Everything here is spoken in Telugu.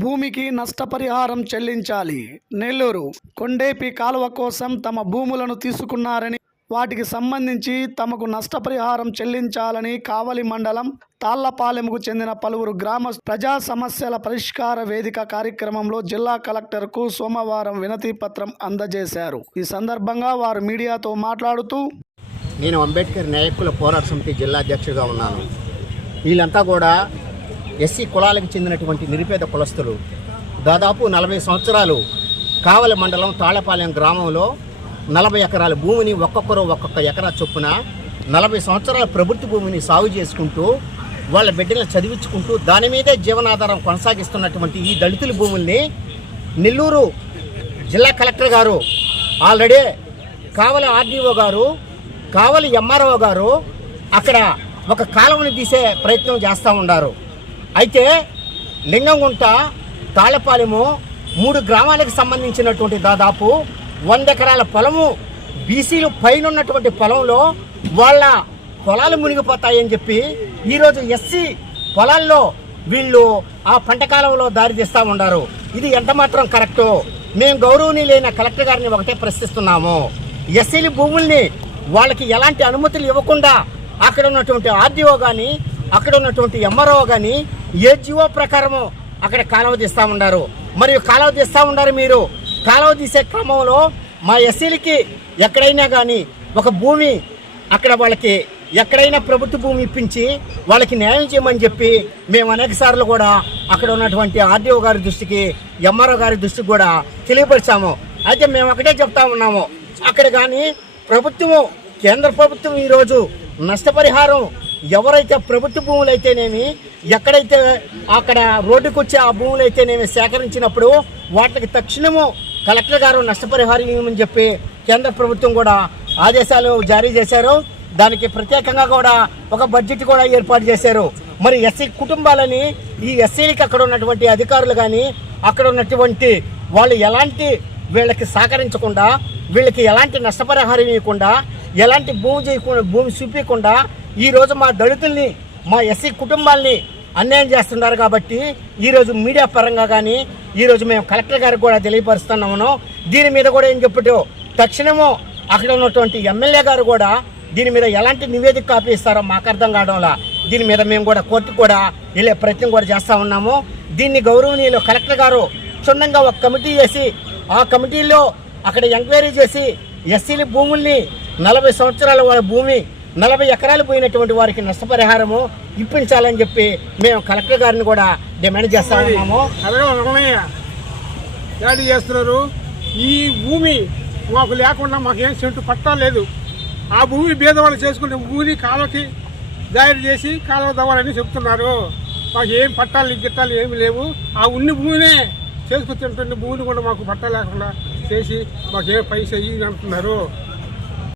భూమికి నష్టపరిహారం చెల్లించాలి. నెల్లూరు కొండేపి కాలువ కోసం తమ భూములను తీసుకున్నారని వాటికి సంబంధించి తమకు నష్టపరిహారం చెల్లించాలని కావలి మండలం తాళ్ళపాలెంకు చెందిన పలువురు గ్రామ ప్రజా సమస్యల పరిష్కార వేదిక కార్యక్రమంలో జిల్లా కలెక్టర్కు సోమవారం వినతి పత్రం అందజేశారు. ఈ సందర్భంగా వారు మీడియాతో మాట్లాడుతూ నేను అంబేద్కర్ న్యాయకుల పోరాట సమితి జిల్లా అధ్యక్షుడిగా ఉన్నాను. వీళ్ళంతా కూడా ఎస్సీ కులాలకు చెందినటువంటి నిరుపేద కులస్తులు దాదాపు నలభై సంవత్సరాలు కావలి మండలం తాళపాలెం గ్రామంలో నలభై ఎకరాల భూమిని ఒక్కొక్కరు ఒక్కొక్క ఎకరా చొప్పున నలభై సంవత్సరాల ప్రభుత్వ భూమిని సాగు చేసుకుంటూ వాళ్ళ బిడ్డలను చదివించుకుంటూ దాని మీదే జీవనాధారం కొనసాగిస్తున్నటువంటి ఈ దళితుల భూముల్ని నెల్లూరు జిల్లా కలెక్టర్ గారు ఆల్రెడీ కావలి ఆర్డీఓ గారు కావలి ఎంఆర్ఓ గారు అక్కడ ఒక కాలువని తీసే ప్రయత్నం చేస్తూ ఉన్నారు. అయితే లింగంగుంట తాళపాలెము మూడు గ్రామాలకు సంబంధించినటువంటి దాదాపు వంద ఎకరాల పొలము బీసీలు పైన ఉన్నటువంటి పొలంలో వాళ్ళ పొలాలు మునిగిపోతాయని చెప్పి ఈరోజు ఎస్సీ పొలాల్లో వీళ్ళు ఆ పంట కాలంలో దారి తీస్తూ ఉన్నారు. ఇది ఎంత మాత్రం మేము మేము గౌరవనీయులైన కలెక్టర్ గారిని ఒకటే ప్రశ్నిస్తున్నాము. ఎస్సీల భూముల్ని వాళ్ళకి ఎలాంటి అనుమతులు ఇవ్వకుండా అక్కడ ఉన్నటువంటి ఆర్డీఓ కానీ అక్కడ ఉన్నటువంటి ఎంఆర్ఓ కానీ ఏ జీవో ప్రకారము అక్కడ కాలువ తీస్తూ ఉన్నారు మరియు కాలువ తీస్తూ ఉన్నారు మీరు. కాలువ తీసే క్రమంలో మా ఎస్సీలకి ఎక్కడైనా కానీ ఒక భూమి అక్కడ వాళ్ళకి ఎక్కడైనా ప్రభుత్వ భూమి ఇప్పించి వాళ్ళకి న్యాయం చేయమని చెప్పి మేము అనేక సార్లు కూడా అక్కడ ఉన్నటువంటి ఆర్డీఓ గారి దృష్టికి ఎంఆర్ఓ గారి దృష్టికి కూడా తెలియపరిచాము. అయితే మేము ఒకటే చెప్తా ఉన్నాము. అక్కడ కానీ ప్రభుత్వము కేంద్ర ప్రభుత్వం ఈరోజు నష్టపరిహారం ఎవరైతే ప్రభుత్వ భూములు అయితేనేమి ఎక్కడైతే అక్కడ రోడ్డుకు వచ్చే ఆ భూములు అయితేనేమి సేకరించినప్పుడు వాటికి తక్షణము కలెక్టర్ గారు నష్టపరిహారం ఇవ్వమని చెప్పి కేంద్ర ప్రభుత్వం కూడా ఆదేశాలు జారీ చేశారు. దానికి ప్రత్యేకంగా కూడా ఒక బడ్జెట్ కూడా ఏర్పాటు చేశారు. మరి ఎస్సీ కుటుంబాలని ఈ ఎస్సీలకి అక్కడ ఉన్నటువంటి అధికారులు కానీ అక్కడ ఉన్నటువంటి వాళ్ళు ఎలాంటి వీళ్ళకి సహకరించకుండా వీళ్ళకి ఎలాంటి నష్టపరిహారం ఇవ్వకుండా ఎలాంటి భూమి చేయకుండా భూమి చూపించకుండా ఈరోజు మా దళితుల్ని మా ఎస్సీ కుటుంబాల్ని అన్యాయం చేస్తున్నారు కాబట్టి ఈరోజు మీడియా పరంగా కానీ ఈరోజు మేము కలెక్టర్ గారికి కూడా తెలియపరుస్తున్నాము దీని మీద కూడా ఏం చెప్పటో తక్షణము అక్కడ ఉన్నటువంటి ఎమ్మెల్యే గారు కూడా దీని మీద ఎలాంటి నివేదిక కాపీ ఇస్తారో మాకు అర్థం కావడంలా దీని మీద మేము కూడా కోర్టు కూడా వెళ్ళే ప్రయత్నం కూడా చేస్తూ ఉన్నాము. దీన్ని గౌరవనీయులు కలెక్టర్ గారు క్షుణ్ణంగా ఒక కమిటీ చేసి ఆ కమిటీలో అక్కడ ఎంక్వైరీ చేసి ఎస్సీల భూముల్ని నలభై సంవత్సరాల వాళ్ళ భూమి నలభై ఎకరాలు పోయినటువంటి వారికి నష్టపరిహారము ఇప్పించాలని చెప్పి మేము కలెక్టర్ గారిని కూడా డిమాండ్ చేస్తా ఉన్నాము. యాడ్ చేస్తున్నారు. ఈ భూమి మాకు లేకుండా మాకేం సెంటు పట్టా లేదు. ఆ భూమి భేదవాళ్ళు చేసుకునే భూమిని కాలువకి దారి చేసి కాలువ దవ్వాలని చెప్తున్నారు. మాకు ఏం పట్టాలు గిట్టాలు ఏమి లేవు. ఆ ఉన్ని భూమినే చేసుకుని భూమిని కూడా మాకు పట్టా లేకుండా చేసి మాకు ఏ పైసా ఇవి అంటున్నారు